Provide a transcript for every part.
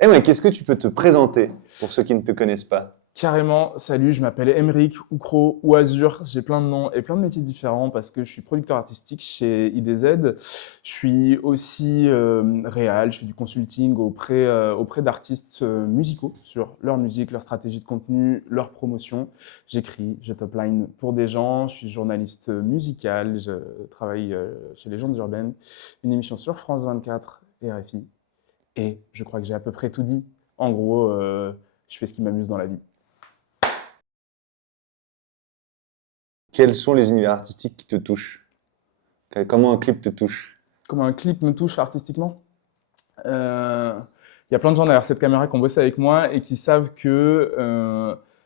Eh ouais, qu'est-ce que tu peux te présenter pour ceux qui ne te connaissent pas? Carrément, salut, je m'appelle Emeric, Oukro ou Azur, j'ai plein de noms et plein de métiers différents parce que je suis producteur artistique chez IDZ. Je suis aussi réal, je fais du consulting auprès d'artistes musicaux sur leur musique, leur stratégie de contenu, leur promotion. J'écris, je top line pour des gens, je suis journaliste musical, je travaille chez Légendes Urbaines, une émission sur France 24 et RFI. Et je crois que j'ai à peu près tout dit. En gros, je fais ce qui m'amuse dans la vie. Quels sont les univers artistiques qui te touchent? Comment un clip te touche? Comment un clip me touche artistiquement. Il y a plein de gens derrière cette caméra qui ont bossé avec moi et qui savent que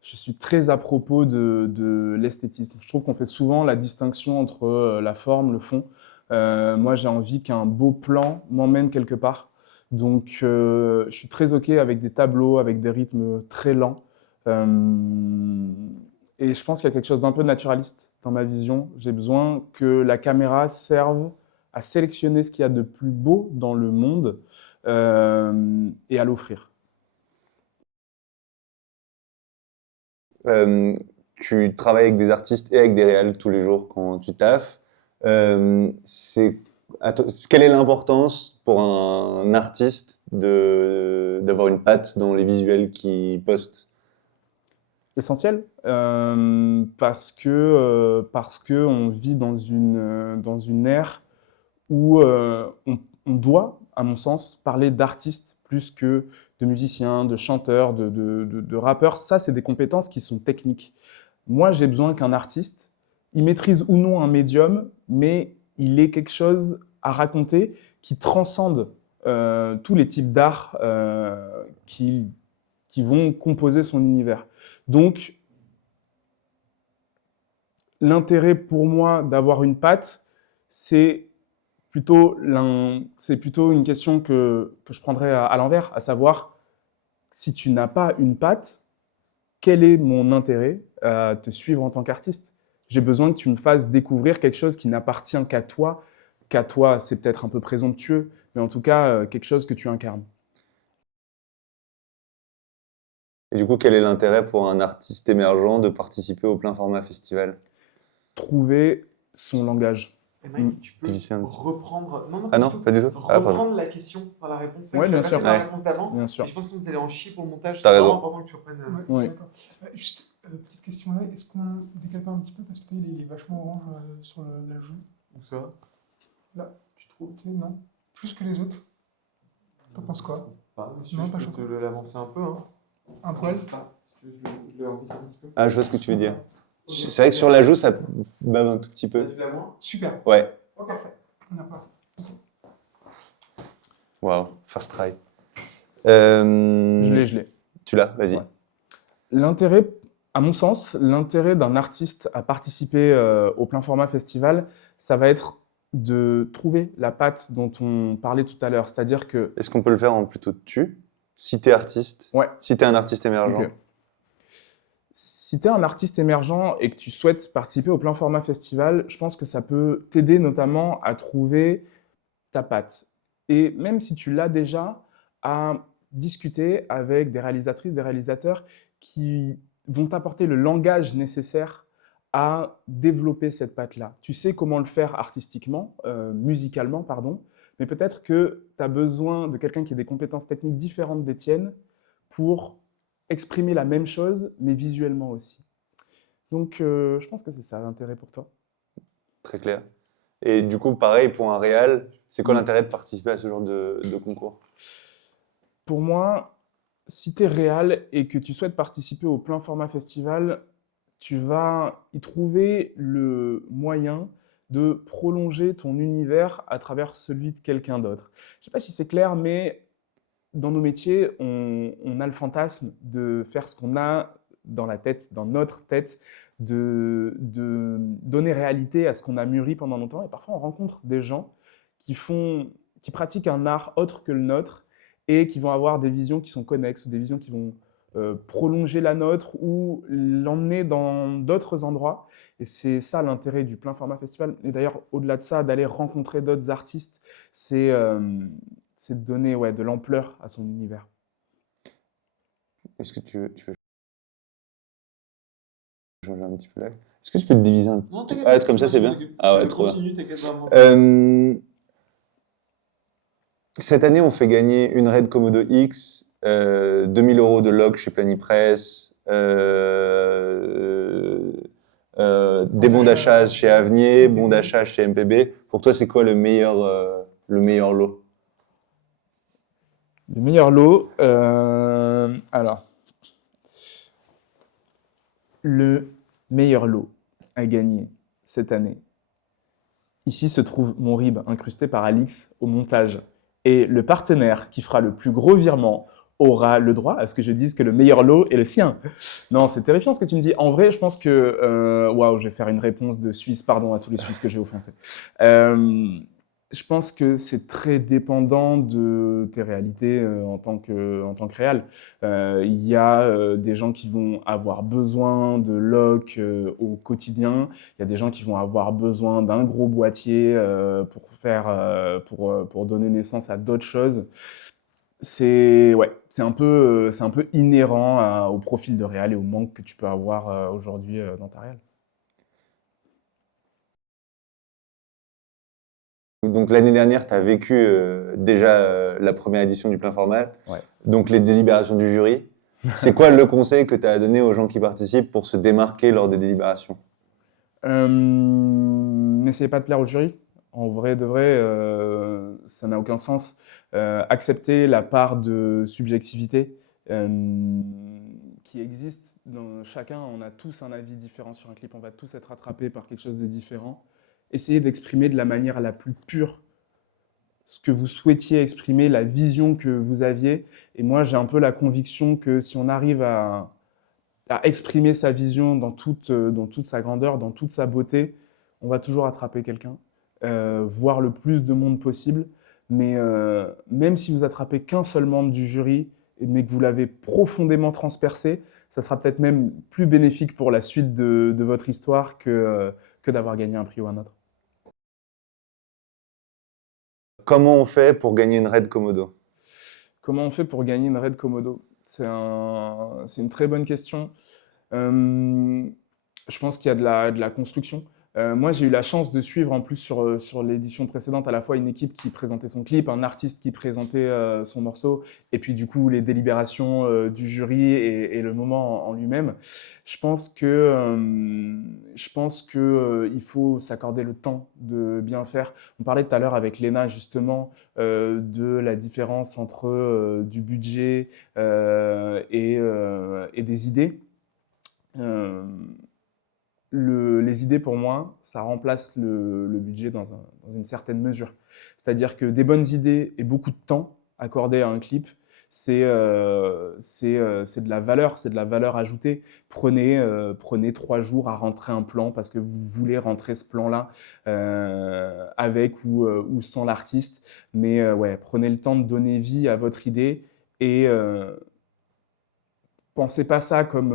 je suis très à propos de l'esthétisme. Je trouve qu'on fait souvent la distinction entre la forme, le fond. Moi, j'ai envie qu'un beau plan m'emmène quelque part. Donc, je suis très OK avec des tableaux, avec des rythmes très lents. Et je pense qu'il y a quelque chose d'un peu naturaliste dans ma vision. J'ai besoin que la caméra serve à sélectionner ce qu'il y a de plus beau dans le monde et à l'offrir. Euh, Tu travailles avec des artistes et avec des réals tous les jours quand tu taffes. C'est, quelle est l'importance pour un artiste d'avoir une patte dans les visuels qu'il poste? Essentiel parce que on vit dans une ère où on doit, à mon sens, parler d'artistes plus que de musiciens, de chanteurs, de rappeurs. Ça, c'est des compétences qui sont techniques. Moi, j'ai besoin qu'un artiste, il maîtrise ou non un médium, mais il ait quelque chose à raconter qui transcende tous les types d'art qui vont composer son univers. Donc, l'intérêt pour moi d'avoir une patte, c'est c'est plutôt une question que je prendrais à l'envers, à savoir, si tu n'as pas une patte, quel est mon intérêt à te suivre en tant qu'artiste? J'ai besoin que tu me fasses découvrir quelque chose qui n'appartient qu'à toi. Qu'à toi, c'est peut-être un peu présomptueux, mais en tout cas, quelque chose que tu incarnes. Et du coup, quel est l'intérêt pour un artiste émergent de participer au plein format festival? Trouver son langage. Et Mm. Mike, tu peux Diviser un petit peu. reprendre. Non, non, Ah pas du non, tout. pas du tout. Ah, pardon. Reprendre la question dans la réponse. C'est vrai Ouais, que tu l'as bien pas fait sûr. dans la Ouais, réponse d'avant. Bien Mais sûr. je pense que vous allez en chier pour le montage. t'as C'est vraiment raison. important que tu reprennes. Ouais, Oui. d'accord. Juste, petite question là, est-ce qu'on décale pas un petit peu parce que tu sais, il est vachement orange sur la joue. Où ça? Là, tu trouves, tu sais, non? Plus que les autres. T'en penses quoi? Pas, monsieur, Non, je pas peux choquant. te l'avancer un peu. Hein. Un poil? Ah, si tu veux, je le renvisse un petit peu. Ah, je vois ce que tu veux dire. Ok. C'est vrai que sur la joue, ça bave un tout petit T'as peu. du la moins? Super. Ouais. Ok, parfait. On a pas. Waouh, first try. Je l'ai. Tu l'as, vas-y. Ouais. L'intérêt, à mon sens, l'intérêt d'un artiste à participer au plein format festival, ça va être de trouver la patte dont on parlait tout à l'heure. C'est-à-dire que, Est-ce qu'on peut le faire en plutôt tu? Si t'es artiste, ouais, si t'es un artiste émergent. ok. Si tu es un artiste émergent et que tu souhaites participer au plein format festival, je pense que ça peut t'aider notamment à trouver ta patte. Et même si tu l'as déjà, à discuter avec des réalisatrices, des réalisateurs qui vont t'apporter le langage nécessaire à développer cette patte-là. Tu sais comment le faire artistiquement, musicalement, pardon, mais peut-être que tu as besoin de quelqu'un qui ait des compétences techniques différentes des tiennes pour exprimer la même chose, mais visuellement aussi. Donc, je pense que c'est ça l'intérêt pour toi. Très clair. Et du coup, pareil, pour un réal, c'est quoi Mm. l'intérêt de participer à ce genre de concours? Pour moi, si tu es réal et que tu souhaites participer au plein format festival, tu vas y trouver le moyen de prolonger ton univers à travers celui de quelqu'un d'autre. Je ne sais pas si c'est clair, mais dans nos métiers, on a le fantasme de faire ce qu'on a dans la tête, dans notre tête, de donner réalité à ce qu'on a mûri pendant longtemps. Et parfois, on rencontre des gens qui pratiquent un art autre que le nôtre et qui vont avoir des visions qui sont connexes ou des visions qui vont prolonger la nôtre ou l'emmener dans d'autres endroits. Et c'est ça l'intérêt du plein format festival. Et d'ailleurs, au-delà de ça, d'aller rencontrer d'autres artistes, c'est de donner de l'ampleur à son univers. Est-ce que tu veux changer un petit peu là? Est-ce que tu peux te diviser un Non, tout? t'inquiète, Ah, t'inquiète, comme ça, c'est je m'en bien? occupe. Ah ouais, trop bien. Continue, t'inquiète pas. Moi. Cette année, on fait gagner une RAID Komodo X, 2000 € de log chez Planipress, des bons d'achat chez Avenier, bons d'achat chez MPB. Pour toi, c'est quoi le meilleur lot? Le meilleur lot, alors, le meilleur lot à gagner cette année. Ici se trouve mon RIB incrusté par Alix au montage. Et le partenaire qui fera le plus gros virement aura le droit à ce que je dise que le meilleur lot est le sien. Non, c'est terrifiant ce que tu me dis. En vrai, je pense que... Waouh, je vais faire une réponse de Suisse, pardon à tous les Suisses que j'ai offensés. Je pense que c'est très dépendant de tes réalités en tant que réal. Il y a des gens qui vont avoir besoin de lock au quotidien. Il y a des gens qui vont avoir besoin d'un gros boîtier pour donner naissance à d'autres choses. C'est un peu inhérent au profil de réal et au manque que tu peux avoir aujourd'hui dans ta réal. Donc l'année dernière, tu as vécu déjà la première édition du plein format, Ouais. donc les délibérations du jury. C'est quoi le conseil que tu as à donner aux gens qui participent pour se démarquer lors des délibérations? N'essayez pas de plaire au jury. En vrai de vrai, ça n'a aucun sens. Acceptez la part de subjectivité qui existe dans chacun. On a tous un avis différent sur un clip. On va tous être attrapés par quelque chose de différent. Essayez d'exprimer de la manière la plus pure ce que vous souhaitiez exprimer, la vision que vous aviez. Et moi, j'ai un peu la conviction que si on arrive à exprimer sa vision dans toute sa grandeur, dans toute sa beauté, on va toujours attraper quelqu'un, voir le plus de monde possible. Mais même si vous attrapez qu'un seul membre du jury, mais que vous l'avez profondément transpercé, ça sera peut-être même plus bénéfique pour la suite de votre histoire que d'avoir gagné un prix ou un autre. Comment on fait pour gagner une RAID Komodo? Comment on fait pour gagner une RAID Komodo? C'est une très bonne question. Je pense qu'il y a de la construction. Moi, j'ai eu la chance de suivre en plus sur l'édition précédente à la fois une équipe qui présentait son clip, un artiste qui présentait son morceau, et puis du coup les délibérations du jury et le moment en lui-même. Je pense que il faut s'accorder le temps de bien faire. On parlait tout à l'heure avec Léna justement de la différence entre du budget et des idées. Les idées, pour moi, ça remplace le budget dans une certaine mesure. C'est-à-dire que des bonnes idées et beaucoup de temps accordé à un clip, c'est de la valeur ajoutée. Prenez 3 jours à rentrer un plan parce que vous voulez rentrer ce plan-là avec ou sans l'artiste. Mais ouais, prenez le temps de donner vie à votre idée et pensez pas ça comme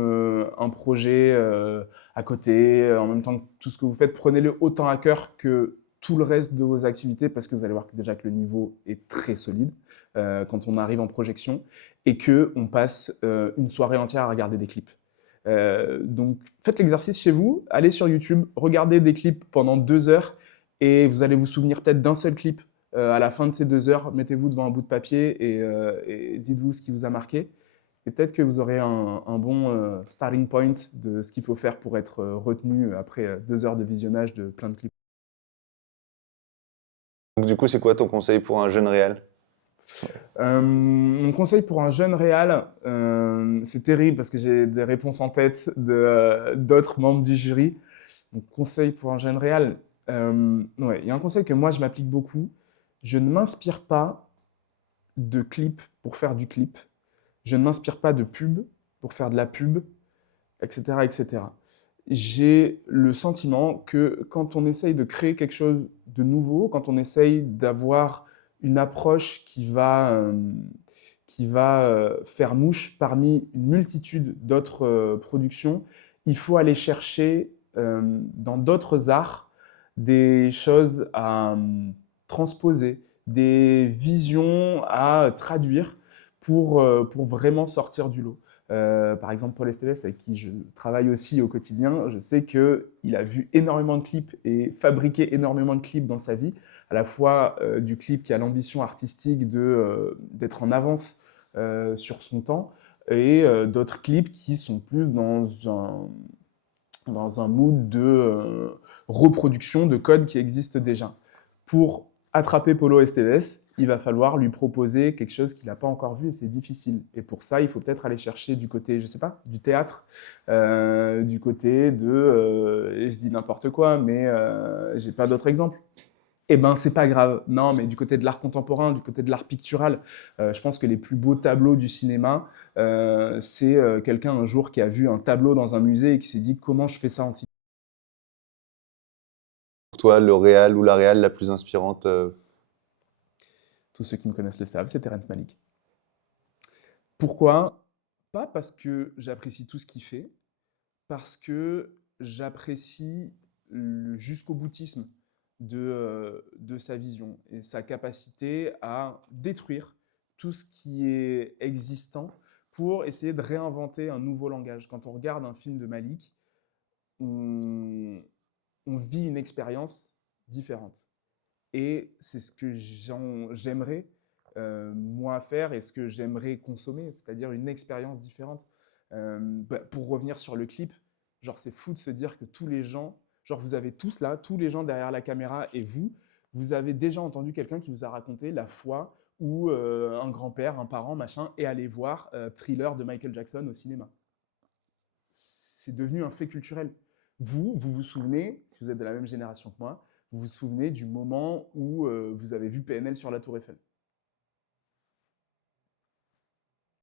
un projet à côté, en même temps que tout ce que vous faites. Prenez-le autant à cœur que tout le reste de vos activités parce que vous allez voir déjà que le niveau est très solide quand on arrive en projection et qu'on passe une soirée entière à regarder des clips. Donc faites l'exercice chez vous, allez sur YouTube, regardez des clips pendant 2 heures et vous allez vous souvenir peut-être d'un seul clip à la fin de ces 2 heures. Mettez-vous devant un bout de papier et dites-vous ce qui vous a marqué. Et peut-être que vous aurez un bon starting point de ce qu'il faut faire pour être retenu après 2 heures de visionnage de plein de clips. Donc du coup, c'est quoi ton conseil pour un jeune réal? Mon conseil pour un jeune réal, c'est terrible parce que j'ai des réponses en tête d'autres membres du jury. Mon conseil pour un jeune réal, ouais, il y a un conseil que moi je m'applique beaucoup. Je ne m'inspire pas de clip pour faire du clip. Je ne m'inspire pas de pub pour faire de la pub, etc., etc. J'ai le sentiment que quand on essaye de créer quelque chose de nouveau, quand on essaye d'avoir une approche qui va faire mouche parmi une multitude d'autres productions, il faut aller chercher dans d'autres arts des choses à transposer, des visions à traduire pour vraiment sortir du lot. Par exemple, Paul Esteves, avec qui je travaille aussi au quotidien, je sais qu'il a vu énormément de clips et fabriqué énormément de clips dans sa vie, à la fois du clip qui a l'ambition artistique d'être en avance sur son temps, et d'autres clips qui sont plus dans un mood de reproduction de codes qui existent déjà. Pour attraper Paulo Esteves, il va falloir lui proposer quelque chose qu'il n'a pas encore vu et c'est difficile. Et pour ça, il faut peut-être aller chercher du côté, je sais pas, du théâtre, du côté je dis n'importe quoi, mais j'ai pas d'autres exemples. Eh ben, c'est pas grave. Non, mais du côté de l'art contemporain, du côté de l'art pictural, je pense que les plus beaux tableaux du cinéma, c'est quelqu'un un jour qui a vu un tableau dans un musée et qui s'est dit comment je fais ça en cinéma. Pour toi, le réal ou la réal la plus inspirante Tous ceux qui me connaissent le savent, c'est Terrence Malick. Pourquoi? Pas parce que j'apprécie tout ce qu'il fait, parce que j'apprécie le jusqu'au boutisme de sa vision et sa capacité à détruire tout ce qui est existant pour essayer de réinventer un nouveau langage. Quand on regarde un film de Malick, on, on vit une expérience différente. Et c'est ce que j'aimerais, moi, faire et ce que j'aimerais consommer, c'est-à-dire une expérience différente. Pour revenir sur le clip, genre c'est fou de se dire que tous les gens, genre vous avez tous là, tous les gens derrière la caméra et vous avez déjà entendu quelqu'un qui vous a raconté la fois où un grand-père, un parent, machin, est allé voir Thriller de Michael Jackson au cinéma. C'est devenu un fait culturel. Vous vous souvenez, si vous êtes de la même génération que moi, vous vous souvenez du moment où vous avez vu PNL sur la Tour Eiffel.